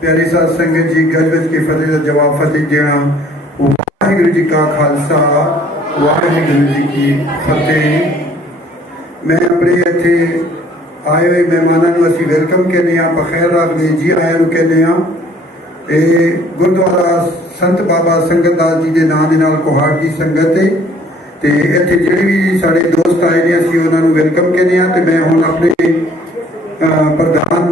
प्यारी साध संगत जी गज की फतेह का जवाब फतेह देना। वाहिगुरु जी का खालसा वाहिगुरु जी की फतेह। मैं अपने इत्थे आए हुए मेहमानों को असी वेलकम कहने बखैर रखने जी आया कहने। ये गुरुद्वारा संत बाबा संगत दास जी के नाम के नाल कोहाड़ की संगत है। तो इत्थे जिहड़े भी साढ़े दोस्त आए ने असी उन्होंने वेलकम कहने। तो मैं हुण अपने प्रधान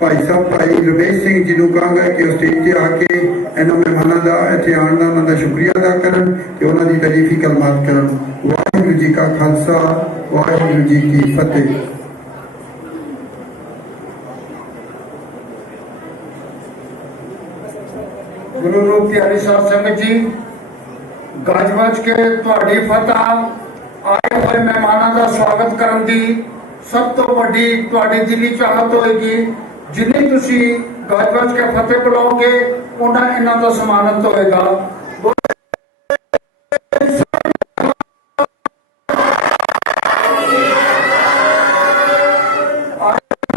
भाई साहब भाई रमेश सिंह जी को कहूँगा कि उस स्टेज से आके इन्होंने मेहमानों का इतने आने का उन्होंने शुक्रिया अदा करन ते उन्होंने तारीफी कलमात करन। वाहिगुरु जी का खालसा वाहिगुरु जी की फतेह। गुरु रूप प्यारी साध संगत जी गज बज के तुहाडी फतह आए हुए मेहमानों का स्वागत करन दी सब तो वड्डी तुहाडी दिली चाहत होएगी। जिन्नी तुसी गज बज के फतेह बुलाओगे उन्ना इन्ना तो समानत होएगा।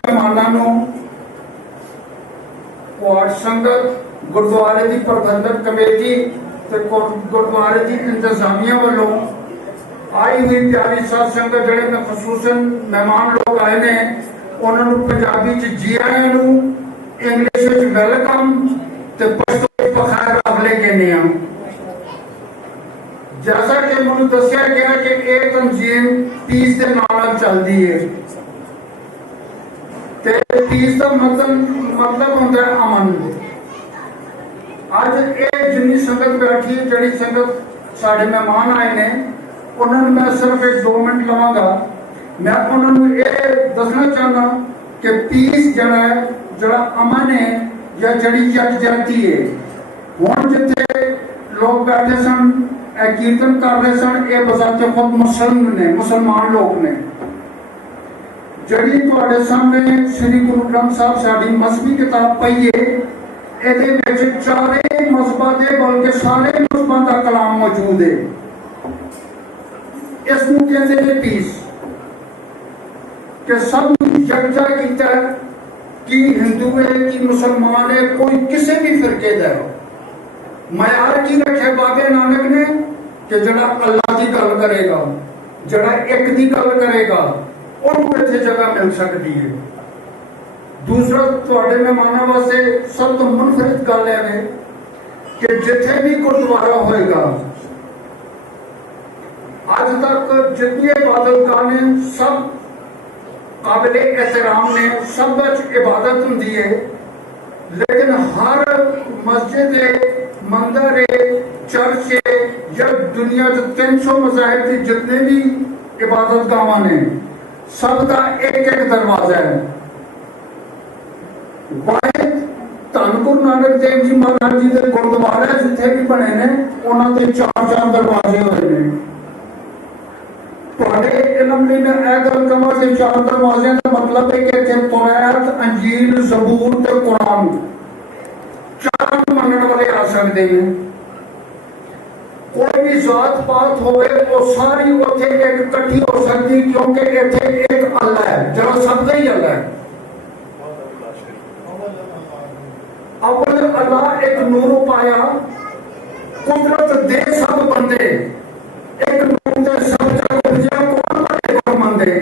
मेहमानों कोहाड़ संगत गुरुद्वारे की प्रबंधक कमेटी गुरुद्वारे की इंतजामिया वालों आई हुई प्यारी साध संगत जड़े में खसूसन मेहमान लोग आए ने उन्होंने पंजाबी च जी आया नू इंग्लिश च वेलकम ते पश्तो बखैर अगले कहने। जैसा कि मुझे दसिया गया कि एक तंजीम पीस के नाल चलती है ते पीस का मतलब होता है अमन। अज ये जिन्नी संगत बैठी है जड़ी संगत साढ़े मेहमान आए ने उन्होंने मैं सिर्फ एक 2 मिनट लवांगा। मैं उन्होंने ये दसना चाहना कि पीस जड़ा है जड़ा अमन है या जड़ी यकजहती है। हुण जिथे लोग बैठे सन कीर्तन कर रहे सन ये बजाते खुद मुसलमान लोग ने। जड़ी तुहाडे सामने श्री गुरु ग्रंथ साहब साडी मजहबी किताब पई है। ਇਹਦੇ ਵਿੱਚ चारे मजहबां दे बल्कि सारे मजहबां दा कलाम मौजूद है। इसनूं कहंदे ने पीस कि सब यकजा कीता कि हिंदू है कि मुसलमान है कोई किसी भी फिरके दा मयार की रखे बाबे नानक ने कि जड़ा अल्लाह की गल करेगा जड़ा एक दी गल करेगा उन्होंने इत्थे जगह मिल सकती है। दूसरा तुहाडे मेहमानों वास्ते सब तो मुनफरिद गल है कि जिथे भी गुरुद्वारा होएगा आज तक जितने इबादत खाने सब काबिल एहतराम ने, सब इबादत होंगी है, लेकिन हर मस्जिद मंदिर चर्च या दुनिया 300 मज़ाहिब की जितने भी इबादत गाह ने, सबका एक एक दरवाजा है। वाहिद धन गुरु नानक देव जी महाराज जी के गुरुद्वारे जिथे भी बने ने, उन्होंने 4-4 दरवाजे हुए ने। इलम ने यह गल कहा कि 4 दरवाजे का मतलब है कि इतने तौरात, अंजील, ज़बूर ते कुरान 4 मनने वाले आ सकते हैं। कोई भी जात पात होवे वो सारी उथे एक इकट्ठी हो सकती, क्योंकि इथे एक अल्लाह है, जरा सबका ही अल्लाह है। अव्वल अल्लाह एक नूर पाया, कुदरत दे सब बंदे, एक नूर दे सब जग उपजा, कौन मंदे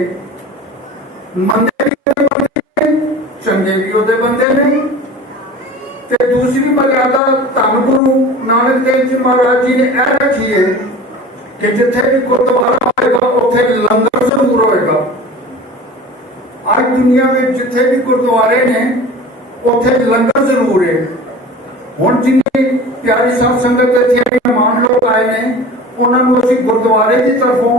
मंदे भी बंदे चंगे भी ओदे बंदे ने। ते दूसरी मर्यादा धन गुरु नानक देव जी महाराज जी ने यह रखी है कि जिथे भी गुरुद्वारा होएगा उथे लंगर जरूर होएगा। आज दुनिया में जिथे भी गुरुद्वारे ने उथे लंगर जरूर है। हुण जिन्नी प्यारी साध संगत इत्थे मेहमान लोग आए ने, उन्होंने असीं गुरुद्वारे की तरफों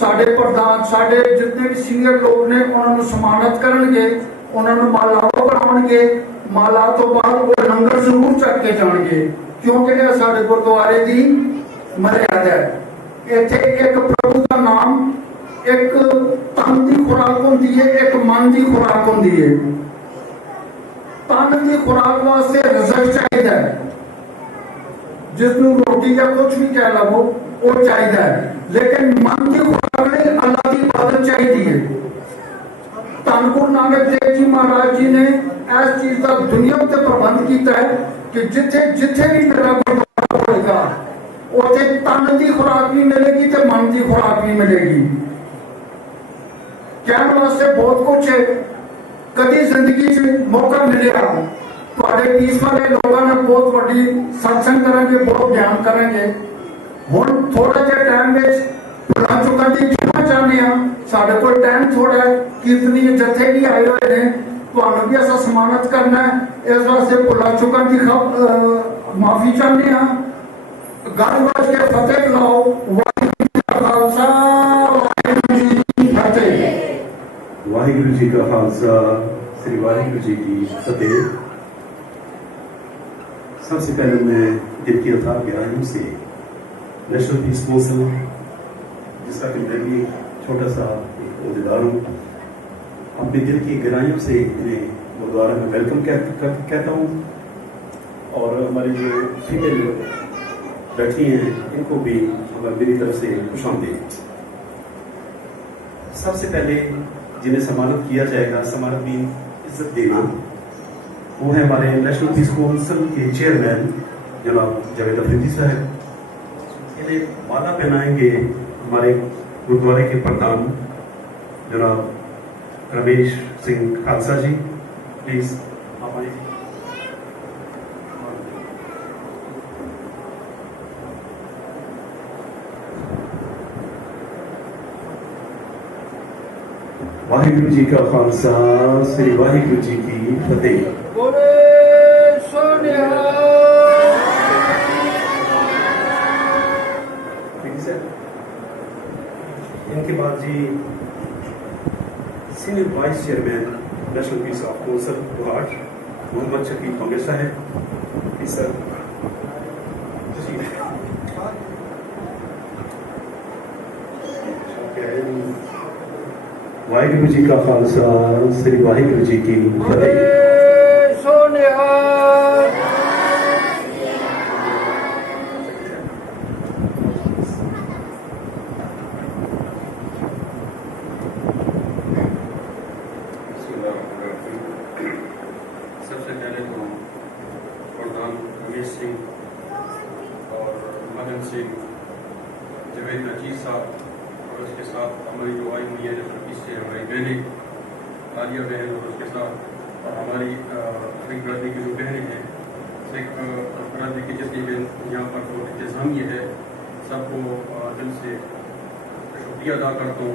साडे प्रधान, साडे जितने भी सीनियर लोग ने, उन्होंने समानत करनगे, उन्होंने मालाओं कराउणगे। माला तो बाद वो लंगर जरूर चक के जाएंगे, क्योंकि यह साडे गुरुद्वारे की मर्यादा है। इत्थे एक प्रभु का नाम, एक तन की खुराक होंदी है, एक मन की खुराक होंदी है। तन की खुराक वास्ते रिजल्ट चाहिए, जिसनों रोटी या कुछ भी कह लवो वो चाहिए, लेकिन मन की खुराक में अल्लाह की इबादत चाहिए। धन गुरु नानक देव जी महाराज जी ने इस चीज का दुनिया उत्ते प्रबंध किया है कि जिथे जिथे भी मेरा गुरुद्वारा होगा उथे तन की खुराक भी मिलेगी तो मन की खुराक भी मिलेगी। कहने वास्ते बहुत कुछ है, कभी जिंदगी च मौका मिलेगा थोड़े पीस वाले लोगों ने बहुत बड़ी सत्संग करेंगे, बहुत ज्ञान करेंगे। हुण थोड़ा जिहा टाइम भुला चुका की कहना चाहते हैं, साढ़े को टाइम थोड़ा है, कीर्तनी जत्थे भी आए हुए हैं, तुहानू भी ऐसा समानत करना है, इस वास्ते भुला चुका की माफी चाहते हैं। गल बज के फतेह बुलाओ। वाहिगुरू जी का खालसा, वाहिगुरू जी की फतेह। वाहिगुरू जी का खालसा, श्री वाहिगुरू जी की फतेह। सबसे पहले मैं दिल की अथाह गहराइयों से नेशनल पीस काउंसिल, जिसका कि मैं भी छोटा सा अहदेदार हूँ, अपने दिल की गहराइयों से इन्हें गुरुद्वारा में वेलकम कहता हूँ। और हमारी जो फीमेल बैठी हैं, इनको भी मेरी तरफ से खुशामदीद। सबसे पहले जिन्हें सम्मानित किया जाएगा, सम्मानित भी इज्जत देना, वो है हमारे नेशनल पीस काउंसिल के चेयरमैन जनाब जावेद अफरीदी साहब। इन्हें माला पहनाएंगे हमारे गुरुद्वारे के प्रधान जनाब रमेश सिंह खालसा जी। प्लीज आप आइए। वाहिगुरू जी का खालसा, श्री वाहिगुरू जी की फतेह। बोले सोनिया। इनके बाद जी senior vice chairman national peace of council Guwahati Mohammad Shakeel Congress साहब। सर वाहिगुरू जी का खालसा, श्री वाहिगुरू जी की फतेह। सबसे पहले तो प्रधान रमेश सिंह और मदन सिंह, जवेद अजीज साहब और उसके साथ हमारी जो आई हुई है नेशनल से हमारी बहनें आलिया बहन और उसके साथ और हमारी सिख बरादरी की जो बहनें हैं, सिख बरादरी की जितनी बहन यहाँ पर जो इंतजामिया है, सबको दिल से शुक्रिया अदा करता हूँ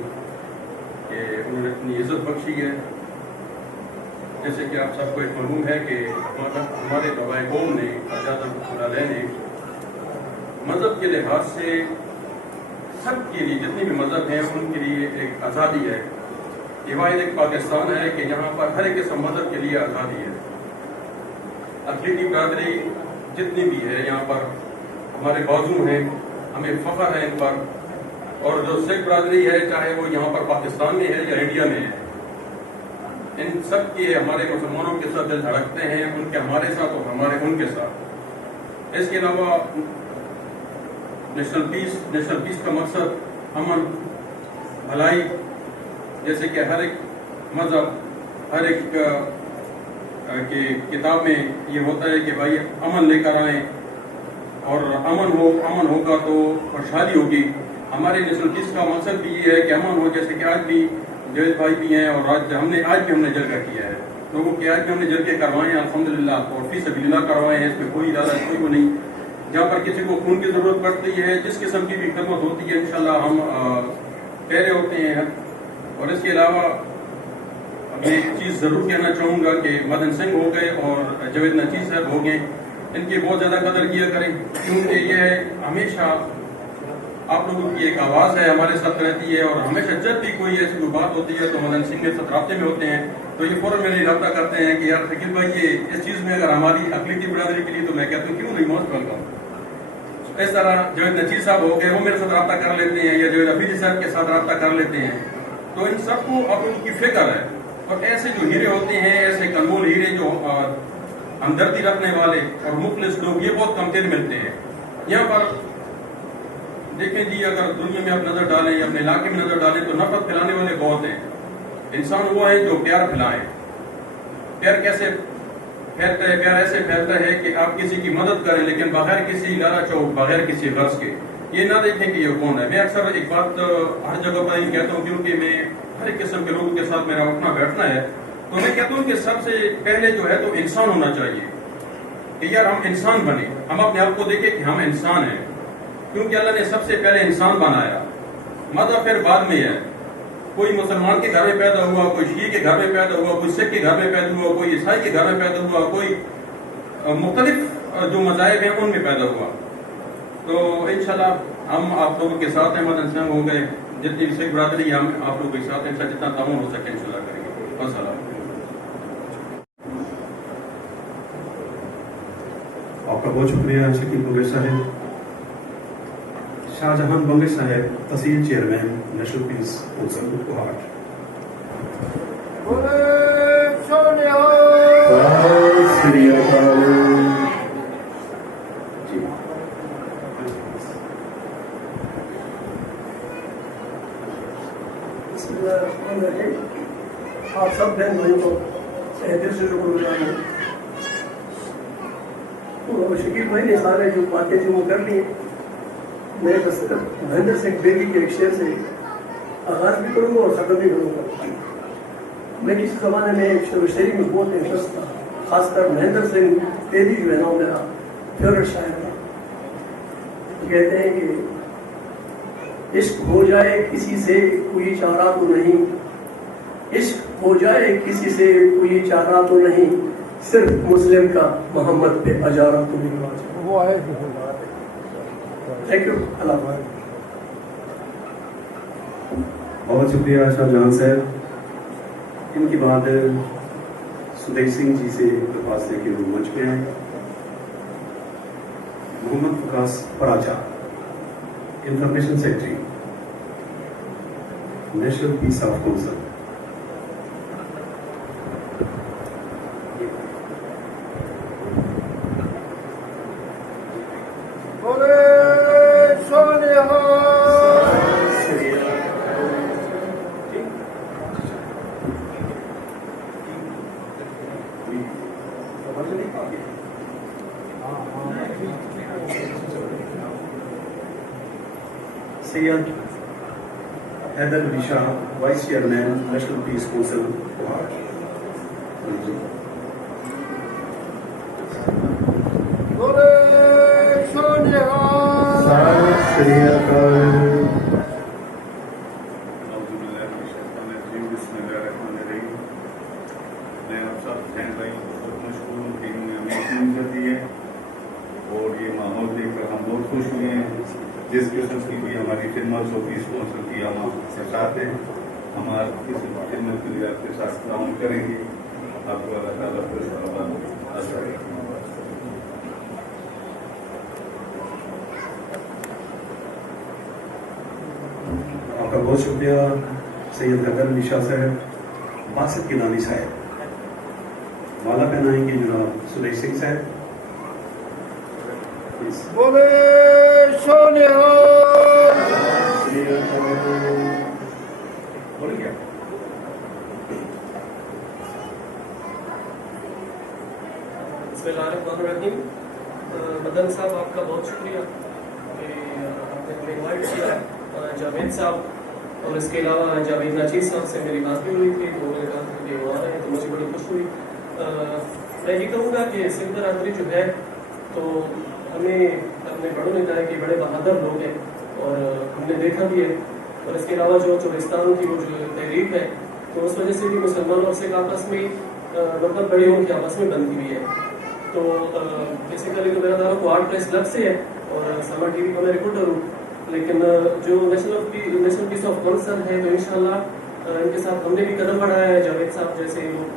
कि कि उन्होंने अपनी इज्जत बख्शी है। जैसे कि आप सबको एक मालूम है कि हमारे बाबाए कौम ने आज़ाद ने मज़हब के लिहाज से सब के लिए जितने भी मज़हब हैं उनके लिए एक आज़ादी है। ये वाहिद एक पाकिस्तान है कि यहाँ पर हर एक किस्म मज़हब के लिए आज़ादी है। अक़लीती बरादरी जितनी भी है यहाँ पर हमारे बाजू हैं, हमें फ़ख्र है इन पर। और जो सिख बरादरी है चाहे वो यहाँ पर पाकिस्तान में है या इंडिया में है, इन सब के हमारे मुसलमानों के साथ दिल धड़कते हैं, उनके हमारे साथ और हमारे उनके साथ। इसके अलावा नेशनल पीस का मकसद अमन भलाई, जैसे कि हर एक मज़हब हर एक की किताब में ये होता है कि भाई अमन लेकर आए और अमन होगा तो खुशहाली होगी। हमारे नेशनल पीस का मकसद भी ये है कि अमन हो। जैसे कि आज भी जवेद भाई भी हैं और आज भी हमने जलगा किया है लोगों के, आज भी हमने जलके करवाए हैं अल्हम्दुलिल्लाह और फी सबीलिल्लाह करवाए हैं। इसमें कोई इरादा कोई वो नहीं। जहाँ पर किसी को खून की जरूरत पड़ती है, जिस किस्म की भी खिदमत होती है, इंशाल्लाह हम कह रहे होते हैं। और इसके अलावा मैं एक चीज़ ज़रूर कहना चाहूँगा कि मदन सिंह हो गए और जवेद नजीर साहब हो गए, इनकी बहुत ज़्यादा कदर किया करें, क्योंकि यह हमेशा आप लोगों की एक आवाज़ है, हमारे साथ रहती है। और हमेशा जब भी कोई ऐसी कोई बात होती है तो मदन सिंह के साथ राब्ते में होते हैं, तो ये फ़ौरन मेरे रब्ता करते हैं कि यार शकील भाई ये इस चीज़ में अगर हमारी अक़लीती बरादरी के लिए, तो मैं कहता हूँ क्यों नहीं, मोस्ट वेलकम। इस तरह जवेद नजीर साहब हो गए, वो मेरे साथ रब्ता कर लेते हैं, या जवेद हफीज़ साहब के साथ रब्ता कर लेते हैं। तो इन सबको आप लोगों की फिक्र है। और ऐसे जो हीरे होते हैं, ऐसे कनमोल हीरे जो हमदर्दी रखने वाले और मुखलिस लोग, ये बहुत कमतर मिलते हैं। यहाँ पर देखें जी, अगर दुनिया में आप नजर डालें या अपने इलाके में नजर डालें तो नफरत फैलाने वाले बहुत हैं। इंसान वो है जो प्यार फैलाए। प्यार कैसे फैलता है? प्यार ऐसे फैलता है कि आप किसी की मदद करें लेकिन बगैर किसी लालच और बगैर किसी गर्ज के। ये ना देखें कि ये कौन है। मैं अक्सर एक बात हर जगह पर ही कहता हूँ, क्योंकि मैं हर एक किस्म के लोगों के साथ मेरा उठना बैठना है, तो मैं कहता हूँ कि सबसे पहले जो है तो इंसान होना चाहिए कि यार हम इंसान बने, हम अपने आप को देखें कि हम इंसान हैं, क्योंकि अल्लाह ने सबसे पहले इंसान बनाया। मज़हब फिर बाद में है। कोई मुसलमान के घर में पैदा हुआ, कोई शी के घर में पैदा हुआ, कोई सिख के घर में पैदा हुआ, कोई ईसाई के घर में पैदा हुआ, कोई मुख्तलिफ जो मज़ाहिब हैं उनमें पैदा हुआ। तो इंशाल्लाह हम आप लोगों के साथ हैं। मदन सिंह हो गए, जितनी भी सिख बरादरी हम आप लोगों के साथ हैं, जितना ताउन हो सके इंशाल्लाह करेंगे। वस्सलाम। आपका बहुत शुक्रिया शकील बंगश साहब। शाहजहां बंगश साहब, तहसील chairman, national peace council Kohat. आप सब बहन भाइयों को दिल से शुक्रगुजार हूँ। तो शकील भाई ने सारे जो बातें थी वो कर लिए। मैं बस महेंद्र सिंह बेदी के एक शेर से आगाज भी करूँगा और खत्म भी करूँगा। मैं किसी ज़माने में एक शेरी में बहुत इंटरेस्ट था, खासकर महेंद्र सिंह बेदी जो है ना मेरा फेवरेट शायर था। कहते हैं कि इश्क हो जाए किसी से कोई चारा तो नहीं, इश्क हो जाए किसी से कोई चारा तो नहीं, सिर्फ मुस्लिम का मोहम्मद पे अजारा तो नहीं। वो आए। Thank you. अल्लाह। बहुत शुक्रिया शाहजहां साहब। इनके बाद सुदेश सिंह जी से दरख्वास्त है कि वो मंच पे आए। मोहम्मद फकास Paracha, information secretary, national peace of council. Syed Haider Ali Shah, vice chairman, national peace council Kohat. मैं आप सब बहन भाइयों को बहुत मशहूर हूँ कि इन्होंने हमें इतनी इज्जत दी है और ये माहौल देखकर हम बहुत खुश हुए हैं। जिस किस्म की भी हमारी खिदमत होगी स्पॉन्सर की हम आपसे चाहते हैं, हम आपकी खिदमत के लिए आपके साथ काम करेंगे। आपको अल्लाह ताला फिर आपका बहुत शुक्रिया सैयद हैदर अली शाह साहब। बासित किलानी साहब माला पहनाएंगे जनाब सुरेश सिंह साहब। बोले बोले क्या बिस्मिल्लाहिर्रहमानिर्रहीम। मदन साहब आपका बहुत शुक्रिया कि आपने हमें इन्वाइट किया। जावेद साहब और इसके अलावा जावेद नाचीर साहब से मेरी बात भी हुई थी, तो उन्होंने कहा कि वो आ रहे हैं, तो मुझे बड़ी खुश हुई। मैं ये कहूँगा कि सिख बरादरी जो है तो हमें अपने बड़ों ने कहा कि बड़े बहादुर लोग हैं और हमने देखा भी है। और इसके अलावा जो चोलिस्तान की वो जो तहरीक है तो उस वजह से भी मुसलमान और सिख आपस में मतलब बड़ी उनकी आपस में बनती हुई है। तो बेसिकली तो मेरा दावा क्वाड प्रेस क्लब से है और समर टीवी का मैं रिपोर्टर हूँ, लेकिन जो नेशनल पीस ऑफ कंसर्न है तो इंशाल्लाह इनके साथ हमने भी कदम बढ़ाया है। जावेद साहब जैसे लोग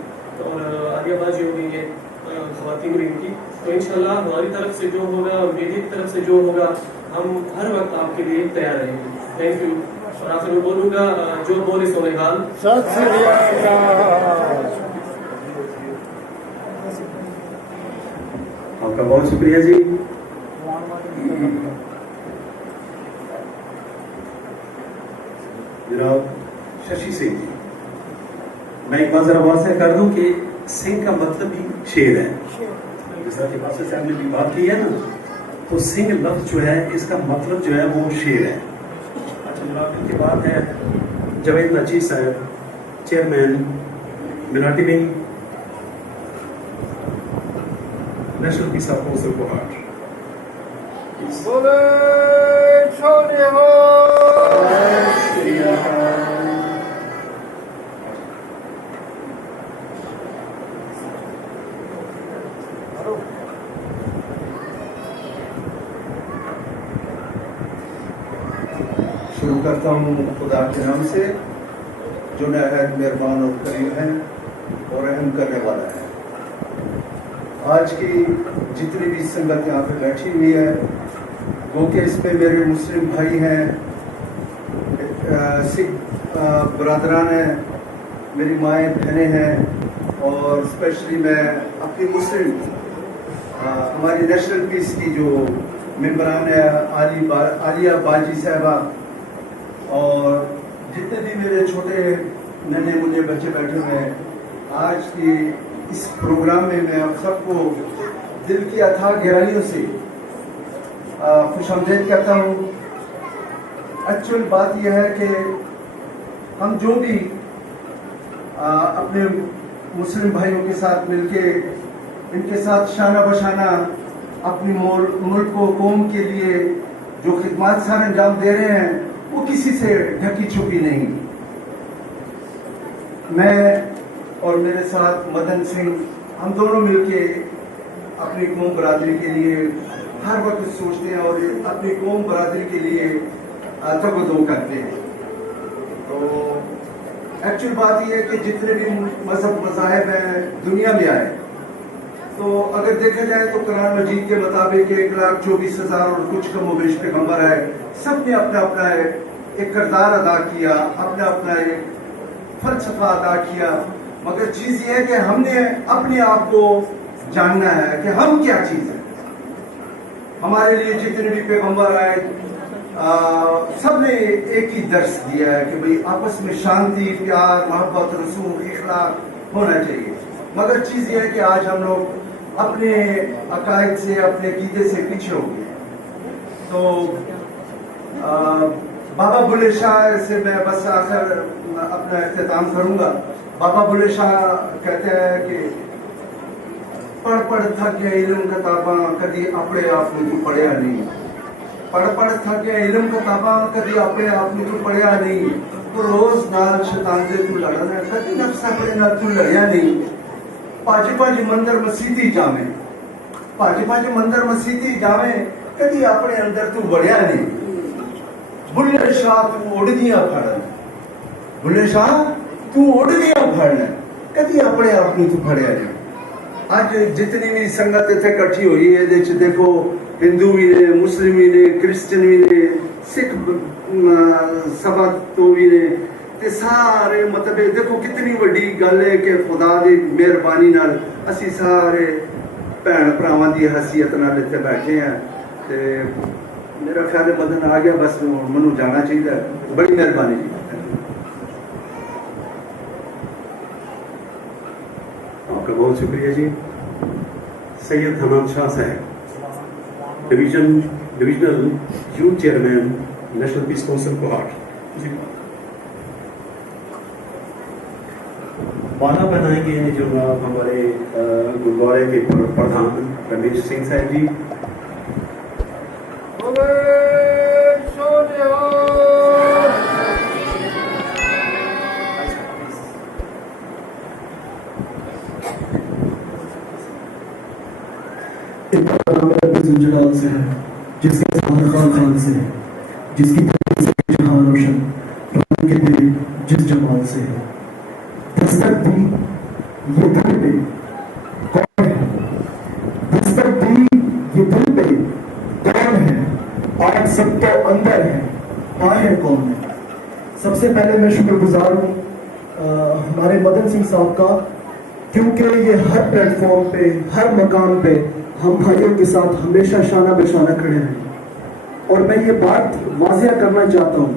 और आलियाबाजी हो गई है खवातीन भी इनकी, तो इंशाल्लाह हमारी तरफ से जो होगा और मीडिया की तरफ से जो होगा हम हर वक्त आपके लिए तैयार रहेंगे। Thank you. और आखिर में बोलूँगा जो बोले सोने हाल। आपका बहुत शुक्रिया जी। जनाब शशि सिंह जी, मैं एक बार जरा वाज़ेह कर दूं कि सिंह का मतलब ही शेर है। जैसा कि बादशाह साहब ने भी बात की है ना, तो सिंह लफ्ज जो है इसका मतलब जो है वो शेर है। अच्छा जनाब, इनके बाद है जावेद नाचीर साहब, chairman minority wing national peace of council Kohat. बोले शुरू करता हूँ खुदा के नाम से जो नहायत मेहरबान और करीम है और रहम करने वाला है। आज की जितनी भी संगत यहाँ पे बैठी हुई है वो कि इस पे मेरे मुस्लिम भाई हैं, सिख बरदरान हैं, मेरी माएँ बहनें हैं और स्पेशली मैं अपनी मुस्लिम हमारी नेशनल पीस की जो मेम्बरान है आलिया बाजी साहबा और जितने भी मेरे छोटे नन्हे मुन्ने बच्चे बैठे हुए हैं, आज की इस प्रोग्राम में मैं आप सबको दिल की अथाह गहराइयों से खुशामदीद करता हूँ। एक्चुअल बात यह है कि हम जो भी अपने मुस्लिम भाइयों के साथ मिलके इनके साथ शाना बशाना अपनी मुल्क को कौम के लिए जो खिदमत सर अंजाम दे रहे हैं वो किसी से ढकी छुपी नहीं। मैं और मेरे साथ मदन सिंह हम दोनों मिलके अपनी कौम बरादरी के लिए हर वक्त सोचते हैं और अपनी कौम बरादरी के लिए तवज्जो करते हैं। तो एक्चुअल बात यह है कि जितने भी मजहब मज़ाहिब हैं दुनिया में आए तो अगर देखा जाए तो कुरान मजीद के मुताबिक 1,24,000 और कुछ कम बेश पैगंबर है, सब ने अपना अपना एक किरदार अदा किया, अपना अपना एक फलसफा अदा किया। मगर चीज ये है कि हमने अपने आप को जानना है कि हम क्या चीज है। हमारे लिए जितने भी पैगंबर आए सबने एक ही दर्श दिया है कि भाई आपस में शांति, प्यार, मोहब्बत, रसूख, इखलाक होना चाहिए। मगर चीज ये है कि आज हम लोग अपने अकायद से, अपने कीदे से पीछे हो गए। तो बाबा बुल्ले शाह से मैं बस आखिर अपना इख्तिताम करूंगा। बाबा बुल्ले शाह कहते हैं कि पढ़ पढ़ थक गया इल्म किताबा कदी अपने आप में तू पढ़िया नहीं। पढ़ पढ़ थक गया इल्म किताबा कदी अपने आप में तू पढ़िया नहीं। तो रोज नाल शैतान दे तू लड़ना कदी नफ्स अपने नाल तू लड़िया नहीं। पांच मंदिर मसीती जावे, पांच मंदिर मसीती जावे, कभी अपने अंदर तू बढ़िया नहीं। बुल्ले शाह तू उड़दियां फड़, बुल्ले शाह तू उड़दियां फड़, कभी अपने आप को तू फड़िया नहीं। आज जितनी भी संगत इतने इकट्ठी हुई है, देखो हिंदू भी ने, मुस्लिम भी ने, क्रिश्चियन भी ने, सिख सभा तो भी ने, ते सारे मतलब देखो कितनी बड़ी गल है कि खुदा की मेहरबानी नाल असी सारे भैन भरावां की हैसियत नाल इत्थे बैठे हैं। ते मेरा ख्याल है मदन आ गया, बस मनु जाना चाहिए। बड़ी मेहरबानी जी। आपका बहुत शुक्रिया जी। सैयद हनान शाह साहब, divisional youth chairman, national peace council Kohat ji. माला बनाएंगे जो हमारे गुरुद्वारे के प्रधान रमेश सिंह साहब जी। जलाल से है, जिसके खान खान से है, जिसकी जहां रोशन राम के दिल जिस जमाल से है। दस्तक दी ये दिल पे कौन है, दस्तक दी ये दिल पे कौन है, आज सब तो अंदर है, आए कौन है। सबसे पहले मैं शुक्रगुजार हूँ हमारे मदन सिंह साहब का, क्योंकि ये हर प्लेटफॉर्म पे, हर मकाम पे हम भाइयों के साथ हमेशा शाना बेशाना खड़े रहे। और मैं ये बात वाज़िया करना चाहता हूँ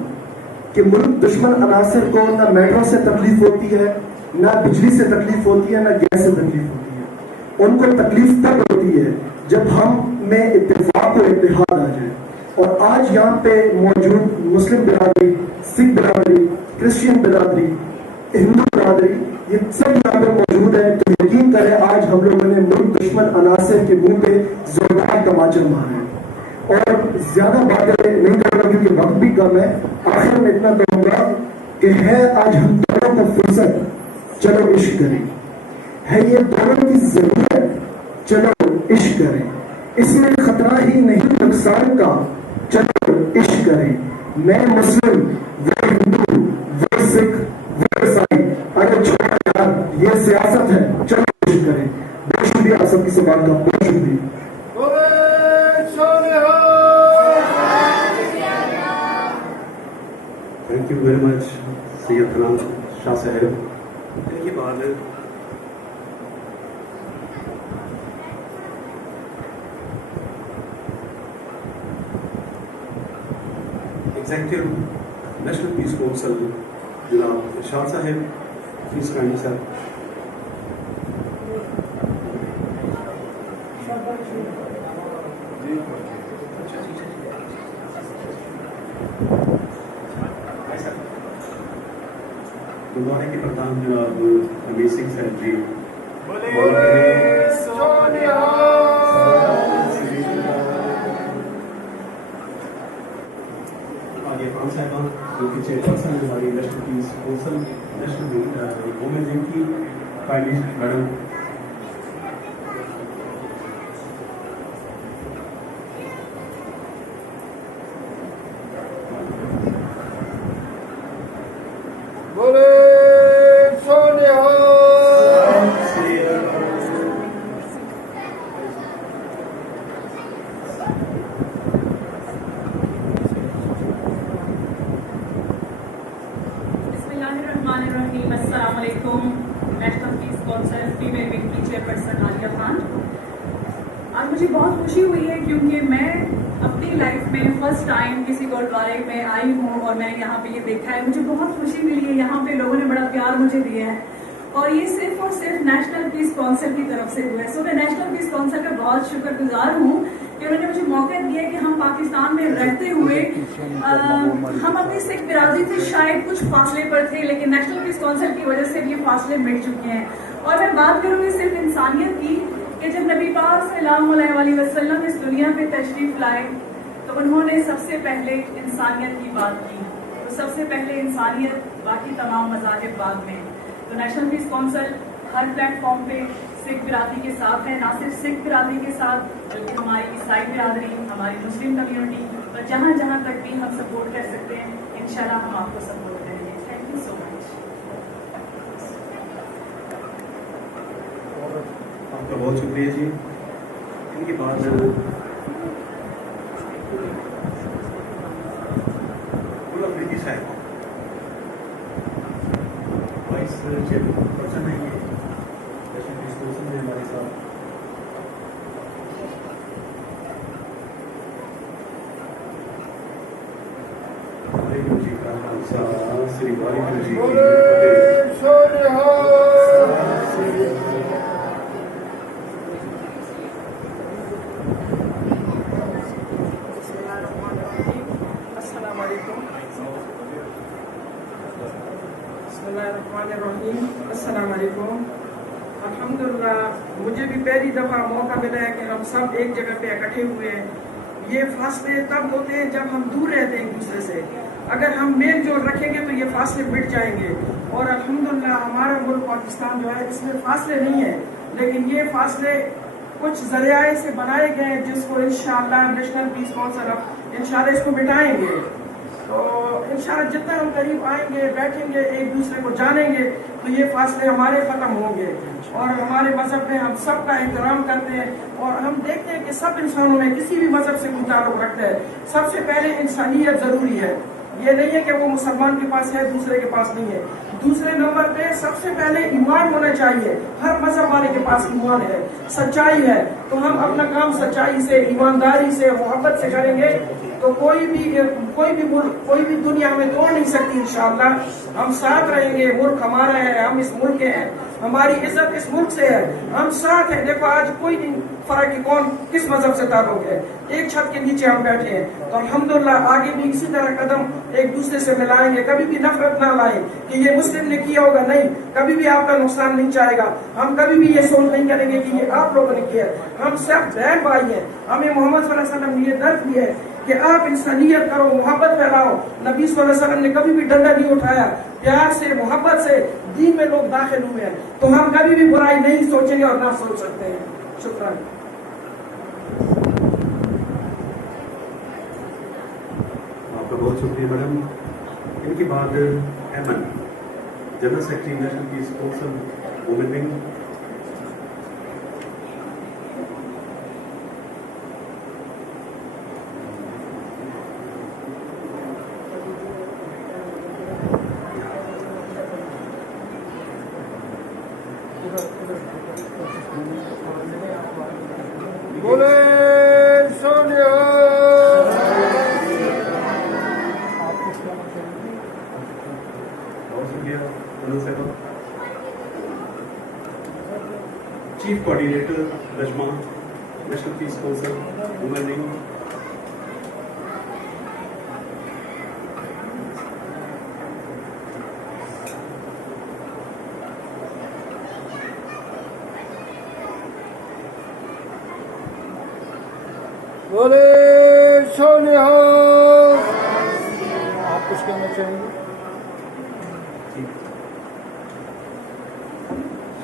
कि मुल्क दुश्मन अनासर को ना मेट्रो से तकलीफ होती है, ना बिजली से तकलीफ होती है, ना गैस से तकलीफ होती है। उनको तकलीफ तब होती है जब हम में इत्तेफाक और इत्तेहाद आ जाए। और आज यहाँ पे मौजूद मुस्लिम बिरादरी, सिख बिरादरी, क्रिश्चियन बिरादरी, हिंदू बिरादरी, ये सब यहाँ पर मौजूद है। तो यकीन करें आज हम लोगों ने मुल्क दुश्मन अनासर के मुंह पे जोरदार तमाचे मारे हैं। और ज्यादा बातें नहीं करूंगा क्योंकि वक्त भी कम है। आखिर में इतना कहूंगा कि है आज हम दोनों को फुर्सत, चलो इश्क करें। है ये दोनों की जरूरत, चलो इश्क करें। इसमें खतरा ही नहीं नुकसान का, चलो इश्क करें। मैं मुस्लिम, वो हिंदू, वो सिख, वो ईसाई, अरे छोड़ा यार ये सियासत है, चलो इश्क करें। बहुत शुक्रिया आप सबकी सवाल का, बहुत शुक्रिया। Thank you very much Syed Hanan Shah साहब। इसके बाद एग्जीक्यूटिव नेशनल पीस काउंसिल जनाब इरशाद साहब, प्लीज काइंडली सर। गुरुद्वारे के प्रधान जनाब रमेश सिंह साहब जी। आगे खान साहबान जो कि चेयरपर्सन हमारी national peace council national women wing की, kindly madam. National peace council female wing की चेयरपर्सन आलिया खान। आज मुझे बहुत खुशी हुई है क्योंकि मैं अपनी लाइफ में फर्स्ट टाइम किसी गुरुद्वारे में आई हूँ और मैंने यहाँ पे ये देखा है। मुझे बहुत खुशी मिली है, यहाँ पे लोगों ने बड़ा प्यार मुझे दिया है और ये सिर्फ और सिर्फ नेशनल पीस काउंसिल की तरफ से हुआ है। सो मैं नेशनल पीस काउंसिल का बहुत शुक्रगुजार हूँ कि उन्होंने मुझे मौका दिया कि हम पाकिस्तान में रहते हुए हम अपनी सिख बिरादरी से शायद कुछ फासले पर थे, लेकिन नेशनल पीस काउंसिल की वजह से ये फासले मिट चुके हैं। और मैं बात करूँगी सिर्फ इंसानियत की कि जब नबी पाक सल्लल्लाहु अलैहि वसल्लम इस दुनिया पे तशरीफ लाए तो उन्होंने सबसे पहले इंसानियत की बात की। तो सबसे पहले इंसानियत, बाकी तमाम मज़ाहिब बाद में। तो नेशनल पीस काउंसिल हर प्लेटफॉर्म पे सिख बिरादरी के साथ हैं, ना सिर्फ सिख बिरादरी के साथ बल्कि हमारी ईसाई बिरादरी, हमारी मुस्लिम कम्युनिटी और जहाँ जहाँ तक भी हम सपोर्ट कर सकते हैं इंशाल्लाह हम आपको सपोर्ट करेंगे। Thank you so much. आपका बहुत शुक्रिया जी। इनके बाद अफरीदी साहब वाइस चेयरपर्सन है ये है हमारे साथ। वाहिगुरू जी का खालसा श्री वाहिगुरू जी की अस्सलामुअलैकुम। अल्हम्दुलिल्लाह मुझे भी पहली दफ़ा मौका मिला है कि हम सब एक जगह पे इकट्ठे हुए हैं। ये फासले तब होते हैं जब हम दूर रहते हैं एक दूसरे से। अगर हम मेल जोल रखेंगे तो ये फासले मिट जाएंगे। और अल्हम्दुलिल्लाह हमारा मुल्क पाकिस्तान जो है इसमें फासले नहीं है, लेकिन ये फासले कुछ जरियाए से बनाए गए हैं जिसको इंशाअल्लाह नेशनल पीस काउंसिल इंशाअल्लाह इसको मिटाएंगे। तो इंशाअल्लाह जितना हम करीब आएंगे, बैठेंगे, एक दूसरे को जानेंगे तो ये फासले हमारे खत्म होंगे। और हमारे मजहब में हम सब का एहतराम करते हैं और हम देखते हैं कि सब इंसानों में किसी भी मजहब से कोई ताल्लुक रखता है, सबसे पहले इंसानियत जरूरी है। ये नहीं है कि वो मुसलमान के पास है दूसरे के पास नहीं है। दूसरे नंबर पे सबसे पहले ईमान होना चाहिए। हर मजहब वाले के पास ईमान है, सच्चाई है। तो हम अपना काम सच्चाई से, ईमानदारी से, मोहब्बत से करेंगे तो कोई भी दुनिया में तोड़ नहीं सकती। इंशाअल्लाह हम साथ रहेंगे। मुल्क हमारा है, हम इस मुल्क के हैं, हमारी इज्जत इस मुल्क से है, हम साथ हैं। देखो आज कोई नहीं फर्क है कौन किस मजहब से ताल्लुक है, एक छत के नीचे हम बैठे हैं। तो अल्हम्दुलिल्लाह आगे भी इसी तरह कदम एक दूसरे से मिलाएंगे। कभी भी नफरत ना लाएं कि ये मुस्लिम ने किया होगा, नहीं, कभी भी आपका नुकसान नहीं चाहेगा। हम कभी भी ये सोच नहीं करेंगे कि ये आप लोगों ने किया। हम सब बहन भाई हैं। हमें मोहम्मद सल्लल्लाहु अलैहि वसल्लम ने ये दर्द दिया है कि आप इंसानियत करो, मोहब्बत फैलाओ। नबी सल्लल्लाहु अलैहि वसल्लम ने कभी भी डंडा नहीं उठाया। प्यार से, मोहब्बत से दीन में लोग दाखिल हुए हैं। तो हम कभी भी बुराई नहीं सोचेंगे और ना सोच सकते हैं। शुक्रिया। आपका बहुत शुक्रिया मैडम। इनके बाद Aiman general secretary national peace council women wing. Chief coordinator Razma national peace council women wing. बोले सोनिया। आप कुछ कहना चाहेंगे?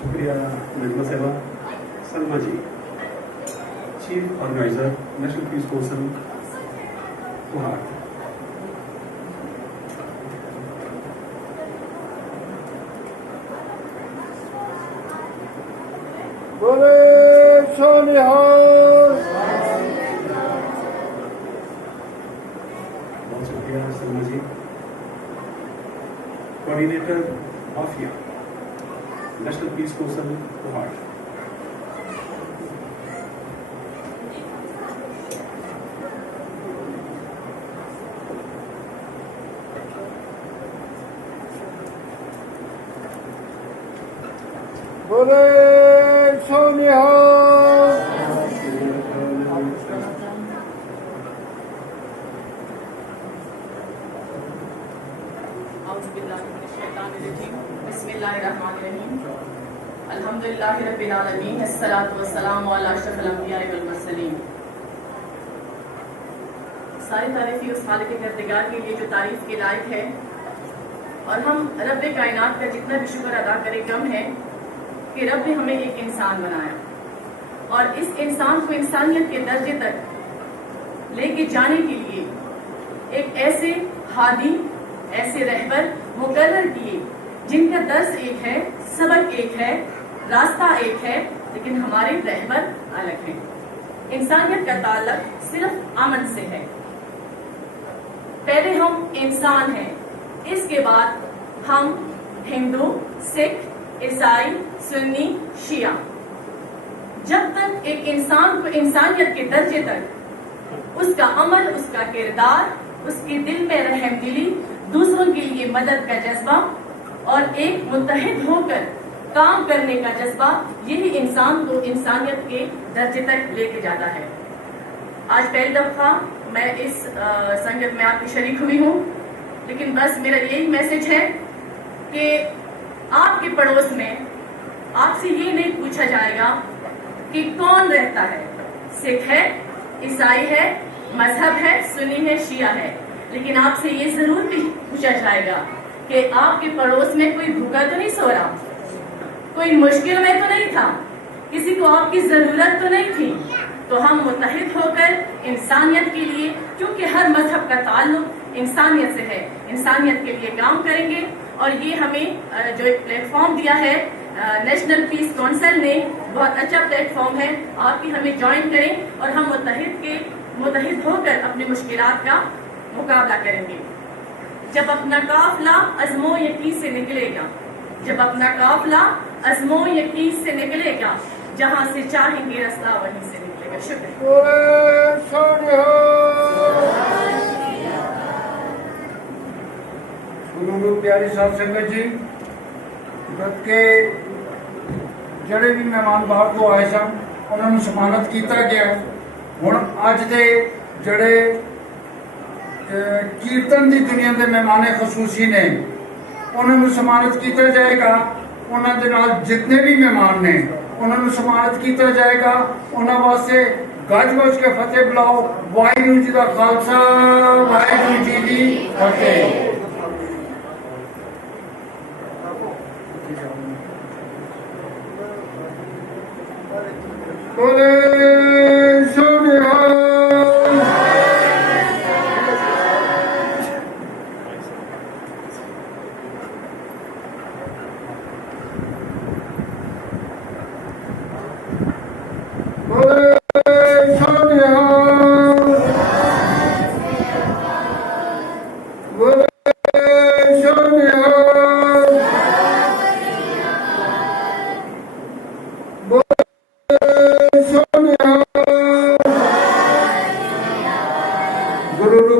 शुक्रिया नजमा साहबा। Salma ji chief organiser national peace council Kohat. बोले सोनिया। बहुत शुक्रिया Salma ji. Coordinator Afia national peace council Kohat. बोले सोनिया। अल्हम्दुलिल्लाहि रब्बिल आलमीन, अस्सलातु वस्सलामु अला अशरफिल अंबिया वल मुरसलीन। सारी तारीफ़ उस खालिक परवरदिगार के लिए जो तारीफ के लायक है। और हम रब्बे कायनात का जितना भी शुक्र अदा करें कम है कि रब ने हमें एक इंसान बनाया और इस इंसान को इंसानियत के दर्जे तक लेके जाने के लिए एक ऐसे हादी, ऐसे रहबर मुकर्रर किए जिनका दर्स एक है, सबक एक है, रास्ता एक है, लेकिन हमारे रहबर अलग हैं। इंसानियत का ताल्लुक सिर्फ अमन से है। पहले हम इंसान हैं, इसके बाद हम हिंदू, सिख, ईसाई, सुन्नी, शिया। जब तक एक इंसान को इंसानियत के दर्जे तक उसका अमल, उसका किरदार, उसके दिल में रहमदिली, दूसरों के लिए मदद का जज्बा और एक मुत्तहिद होकर काम करने का जज्बा, यही इंसान को इंसानियत के दर्जे तक लेके जाता है। आज पहली दफा मैं इस संगत में आपकी शरीक हुई हूँ, लेकिन बस मेरा यही मैसेज है कि आपके पड़ोस में आपसे ये नहीं पूछा जाएगा कि कौन रहता है, सिख है, ईसाई है, मजहब है, सुन्नी है, शिया है, लेकिन आपसे ये जरूर भी पूछा जाएगा कि आपके पड़ोस में कोई भूखा तो नहीं सो रहा, कोई मुश्किल में तो नहीं था, किसी को आपकी जरूरत तो नहीं थी। तो हम मुत्तहिद होकर इंसानियत के लिए, क्योंकि हर मजहब का ताल्लुक इंसानियत से है, इंसानियत के लिए काम करेंगे। और ये हमें जो एक प्लेटफॉर्म दिया है नेशनल पीस काउंसिल ने, बहुत अच्छा प्लेटफॉर्म है, आप भी हमें ज्वाइन करें और हम मुत्तहिद होकर अपनी मुश्किलात का मुकाबला करेंगे। जब अपना काफिला अज़्मो यकीन से निकलेगा, जब अपना काफिला अज़्मो यकीन से निकलेगा, जहाँ से चाहेंगे रास्ता वहीं से निकलेगा। शुक्रिया। गुरु प्यारी साहब संगत जी, के ਜਿਹੜੇ ਵੀ ਮਹਿਮਾਨ ਬਾਹਰ ਤੋਂ ਆਏ ਸਨ ਉਹਨਾਂ ਨੂੰ ਸਨਮਾਨਿਤ ਕੀਤਾ ਗਿਆ। ਹੁਣ ਅੱਜ ਦੇ ਜਿਹੜੇ ਕੀਰਤਨ ਦੀ ਦੁਨੀਆ ਦੇ ਮਹਿਮਾਨੇ ਖਸੂਸੀ ਨੇ ਉਹਨਾਂ ਨੂੰ ਸਨਮਾਨਿਤ ਕੀਤਾ ਜਾਏਗਾ। ਉਹਨਾਂ ਦੇ ਨਾਲ ਜਿੰਨੇ ਵੀ ਮਹਿਮਾਨ ਨੇ ਉਹਨਾਂ ਨੂੰ ਸਨਮਾਨਿਤ ਕੀਤਾ ਜਾਏਗਾ। ਉਹਨਾਂ ਵਾਸਤੇ ਗੱਜ ਵੱਜ ਕੇ ਫਤਿਹ ਬੁਲਾਓ। ਵਾਹਿਗੁਰੂ ਜੀ ਦਾ ਖਾਲਸਾ, ਵਾਹਿਗੁਰੂ ਜੀ ਦੀ ਫਤਿਹ।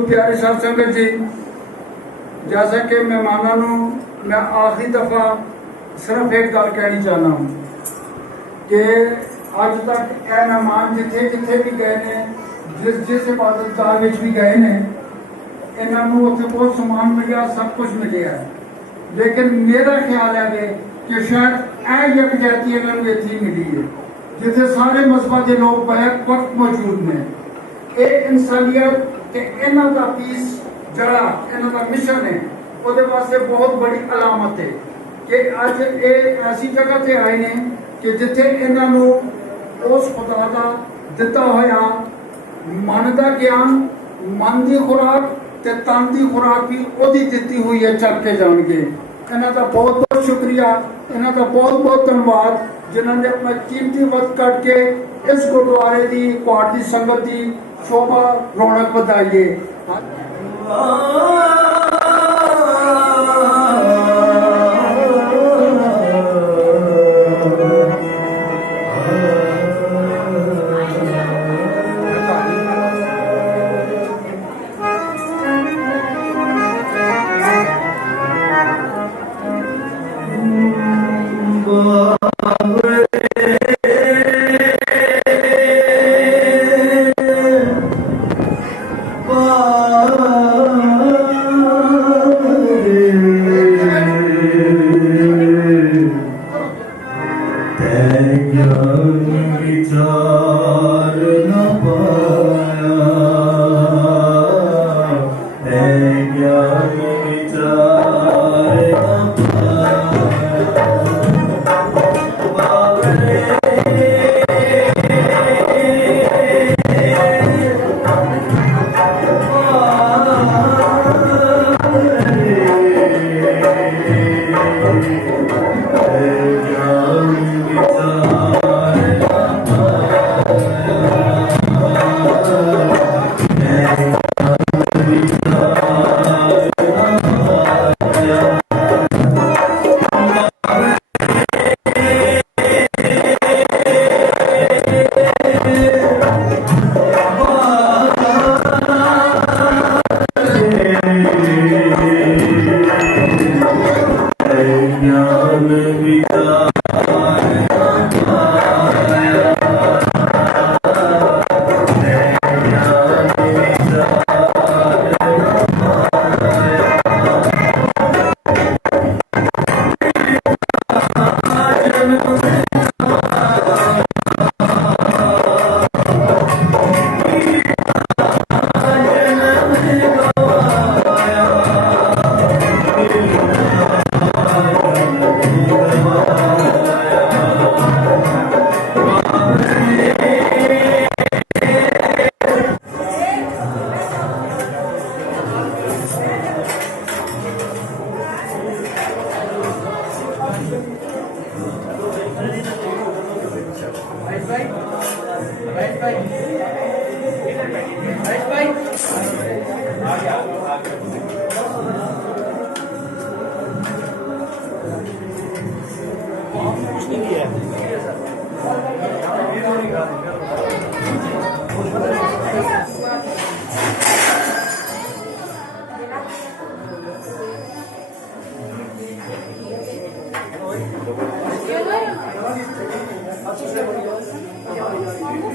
प्यारे साहब संगत जी, जैसा कि मेहमानों मैं आखिरी दफा सिर्फ एक गल कहनी चाहना हूँ कि अज तक यह मेहमान जिथे जिथे भी गए ने, जिस इबादतगाह भी गए ने, इन्होंने उत्थे बहुत समान मिलिया, सब कुछ मिलिया, लेकिन मेरा ख्याल है कि शायद यह यकजहती इन्होंने इतनी मिली है जिथे सारे मजहब के लोग बैक वक्त मौजूद ने। एक इंसानियत कि इन्हों का पीस जड़ा इन्हों का मिशन है, वो वास्ते बहुत बड़ी अलामत है कि अज ये ऐसी जगह से आए हैं कि जिथे इन्हों उस खुदा का दिता होया मन का ज्ञान, मन की खुराक ते तन की खुराक भी ओदी दिती हुई है, चल के जाएंगे। इन्हों का बहुत बहुत शुक्रिया, इन्हों का बहुत बहुत धन्यवाद जिन्होंने अपना कीमती वक्त कट के इस गुरुद्वारे की क्वाड की संगत की शोभा रौनक बताइए। Bye.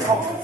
Gracias.